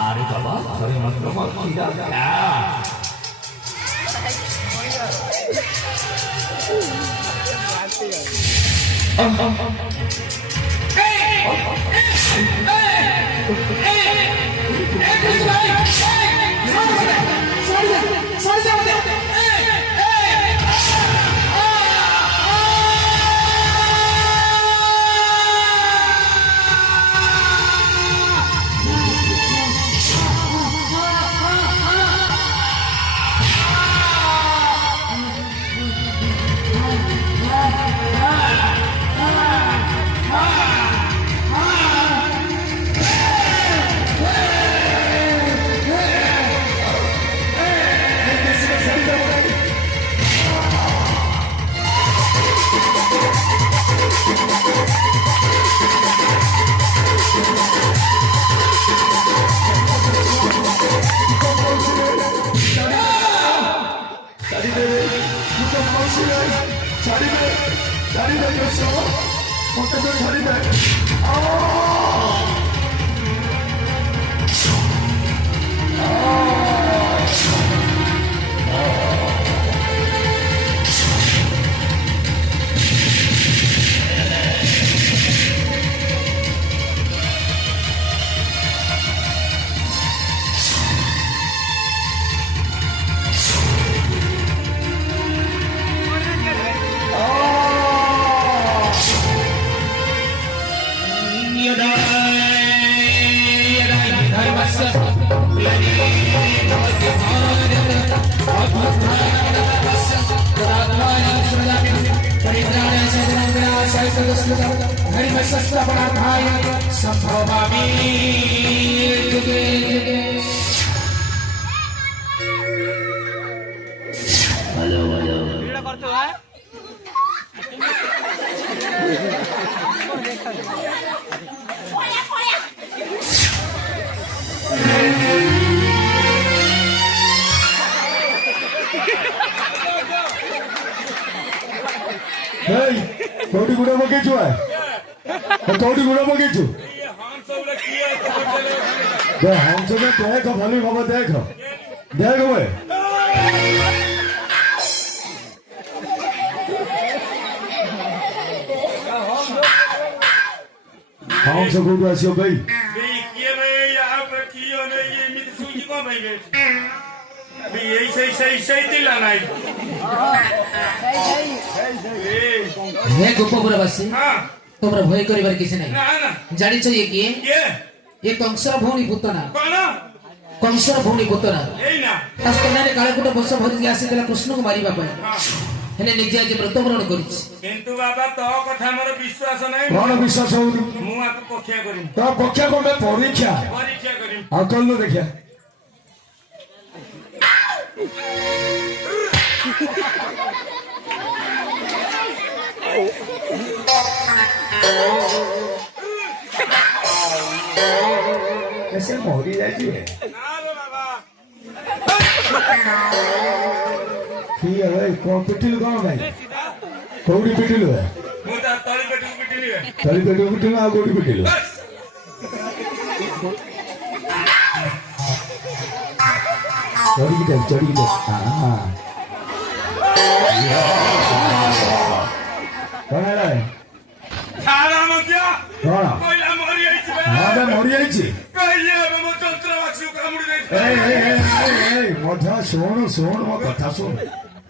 Ari baba, sorry mas baba, tidak ya. कौड़ी गुड़ा बगीचो है कौड़ी गुड़ा बगीचो हंस में देख भली खबर देख देख भाई हंस कौटू आसियो भाई गोपपुरवासी तुम्हारा भय कर किसी नहीं जानी ये किए ये कंसर भौणी पुतना कंसर भौणी पुतना काले गोटे वर्ष भरी आसी कृष्ण को मारिबा हेले निजे आज व्रत ग्रहण किंतु बाबा तो कथा मोर विश्वास नै कोन विश्वास होनी मु आपको पक्षा करिम तो पक्षा कोबे परीक्षा करिम आ कल देखिया कैसे मोरी जाती है ना रो बाबा की है कौन पिटिल कौन भाई कौड़ी पिटिल है मुदा तली पेटू पिटिल है तली पेटू पिटिल आ कौड़ी पिटिल चढ़ी दे हां कौन है सारा मध्य कौन कोइला मरी आइछ बे हां बे मरी आइछ कहिए मो चंद्रवासी कामुड़ी दे ए मधा सुन मो कथा सुन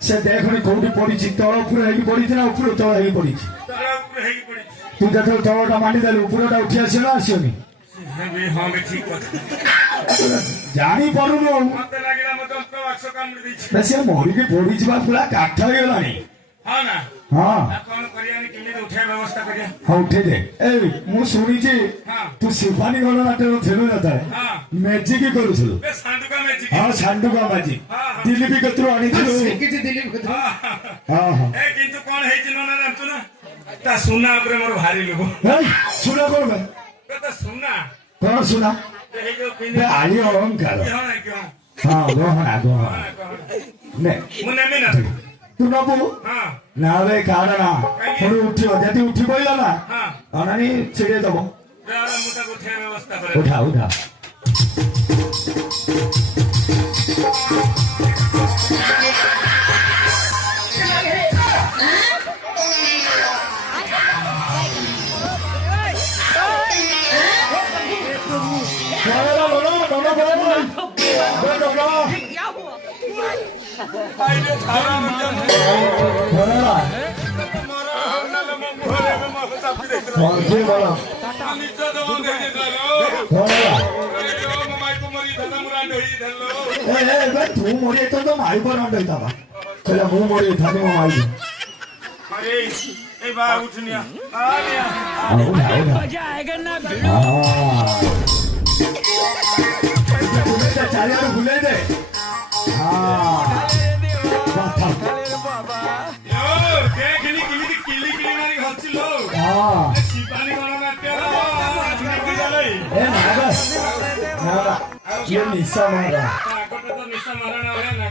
से देखनी कौड़ी पड़ी तल ऊपर है पड़ी ना ऊपर तल है पड़ी तू जब तलटा मांडी देलु ऊपरटा उठी आसी ना आसियोनी हां ठीक बात ଜାଣିପାରୁନୁ ମତେ ଲାଗିଲା ମୋ ଯନ୍ତ୍ର ବାକ୍ସ କାମୁଡି ଦେଇଛି ନା ସେ ମରିକି ପଡିଯିବା ପୁରା କାଠ ହେଇଗଲାଣି ହଁ ନା ହଁ ଆଉ କଣ କରିବାନି କେମିତି ଉଠେଇବା ବ୍ୟବସ୍ଥା କରିବା ହଁ ଉଠେଇ ଦେ ଏଇ ମୁଁ ଶୁଣିଛି ହଁ ତୁ ଶିବାନୀ ଗଣନାଟ୍ୟରେ ଥିଲୁ ଯେତେବେଳେ ହଁ ମେଜିକ କରୁଥିଲୁ ଏ ସାଣ୍ଡୁକା ମେଜିକ ହଁ ସାଣ୍ଡୁକା ମାଜି ହଁ, ହଁ। ଦିଲ୍ଲୀ କତରୁ ଆଣିଥିଲୁ ଶିଖିଛି ଦିଲ୍ଲୀପ କତରୁ। ହଁ ହଁ ଏ କିନ୍ତୁ କଣ ହେଇଛି ନନା ଜାଣିଛୁ ନା ତା ସୁନା ଉପରେ ମୋର ଭାରି ଲୋଭ ହେଇ, ଶୁଣ କଣ ବେ? ତା ସୁନା କଣ ଶୁଣା ଏ ହେଇ ଯୋଉ ବେ, ପିନ୍ଧି ଆଳି ଅହଙ୍କାର ହଁ ନା କି ହଁ ହଁ ଗହଣା ଗହଣା ନେ ମୁଁ ନେବି ନା ତୁ ନବୁ ହଁ ନା ବେ କାରଣ ନା ପୁଣି ଉଠିବ ଯଦି ଉଠି ପଇଲା ନା ହଁ ଅନାନି ଛିଡେଇ ଦବ ଯାହା ମୁଁ ତାକୁ ଉଠେଇବା ବ୍ୟବସ୍ଥା କରେ ଉଠା ଉଠା ଆଇଲେ ଥାରା ମଧ୍ୟ ମୋର ହଉନାଲେ ମୋ ମୁହଁରେ ଏବେ ମୋ ଚାପି ଦେଇଥିଲା ନିଜ ଜମା ଦେଇଦେଲା ମୋ ମାଇକୁ ମରି ଧାନ ମୁରାଣ୍ଡ ହେଇଥିଲା ତୁ ମରି ଏତ ତ ମାଇ ପରାଣ୍ଡ ହେଇଥାବା କହିଲା ମୁଁ ମରି ଥାନି ମୋ ମାଇ ଆରେ এই বা উঠনিয়া আলিয়া ଚାରିଆଡେ ବୁଲେଇ ଦେ യോ দেখনি কিমিতি কিলি কিলি মারি হচ্ছিল শিবানী গণনাট্যর ଏ ନାଗ ଇଏ ନିଶା ମାରା আগতে তো নিশা মারা না হলে না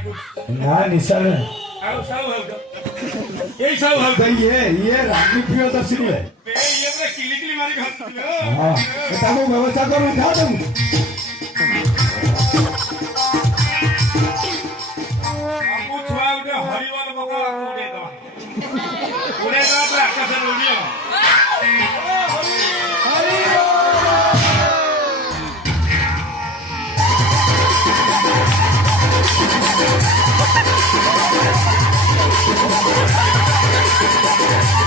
ନା ନିଶା ନୁହେଁ ଆଉ ସବୁ ହଉଛ এই ସବୁ ହଉଛ ଇଏ ରାଗି ପ୍ରିୟ ଦର୍ଶିନି এই ଇଏ ପୁରା କିଲି କିଲି ମାରି ହচ্ছিল ହଁ ତାକୁ ବ୍ୟବସ୍ଥା କରୁ ଉଠା ଦେବୁ ଆମକୁ ଛୁଆ ଗୋଟେ ହରିବଲ ପକା ଉଡେଇଦବା ପୁରା ଆକାଶରେ ଉଡିବ ହଁ